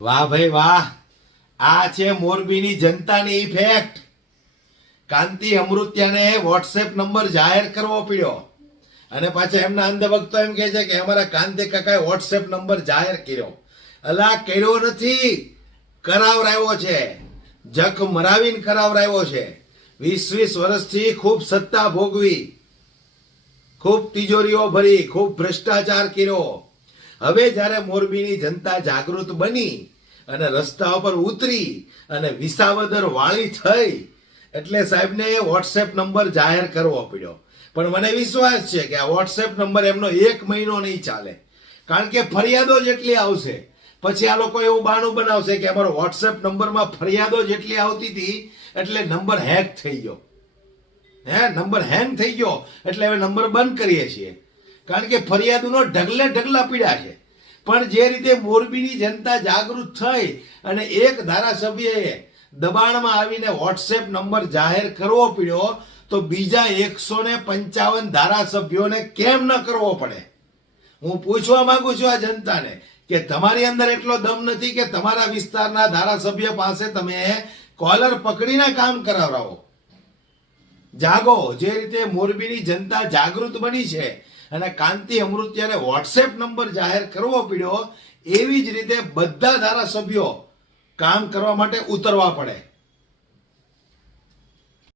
વાહ ભાઈ વાહ, આ છે મોરબીની જનતાની ઇફેક્ટ. કાંતિ અમૃત્યાને વોટ્સએપ નંબર જાહેર કરવો પડ્યો અને પાછા એમના અંધભક્તો એમ કહે છે કે અમારા કાંતિ કાકાએ વોટ્સએપ નંબર જાહેર કર્યો. અલા, કર્યો નથી, કરાવરાયો છે. જખ મરાવીને કરાવરાયો છે. 20 વર્ષથી ખૂબ સત્તા ભોગવી, ખૂબ તિજોરીઓ ભરી, ખૂબ ભ્રષ્ટાચાર કર્યો. હવે જ્યારે મોરબીની જનતા જાગૃત બની અને રસ્તા ઉપર ઉતરી અને વિસાવદર વાળી થઈ એટલે સાહેબને વોટ્સએપ નંબર જાહેર કરવો પડ્યો. પણ મને વિશ્વાસ છે કે આ વોટ્સએપ નંબર એમનો 1 મહિનો નહીં ચાલે, કારણ કે ફરિયાદો જેટલી આવશે પછી આ લોકો એવું બહાનું બનાવશે કે અમારો વોટ્સએપ નંબરમાં ફરિયાદો જેટલી આવતી હતી એટલે નંબર હેક થઈ ગયો. નંબર હેંગ થઈ ગયો એટલે હવે નંબર બંધ કરીએ છીએ, કારણ કે ફરિયાદોનો ઢગલે ઢગલા પીડ્યા છે. પણ જે રીતે મોરબીની જનતા જાગૃત થઈ અને એક ધારાસભ્યએ દબાણમાં આવીને વોટ્સએપ નંબર જાહેર કરવો પડ્યો તો બીજા 155 ધારાસભ્યોને કેમ ન કરવો પડે? હું પૂછવા માંગુ છું આ જનતાને કે તમારી અંદર એટલો દમ નથી કે તમારા વિસ્તારના ધારાસભ્ય પાસે તમે કોલર પકડીને કામ કરાવરાવો? જાગો. જે રીતે મોરબીની જનતા જાગૃત બની છે અને કાંતિ અમૃત્યાને વોટ્સએપ નંબર જાહેર કરવો પડ્યો, એવી જ રીતે બધા ધારાસભ્યો કામ કરવા માટે ઉતરવા પડે.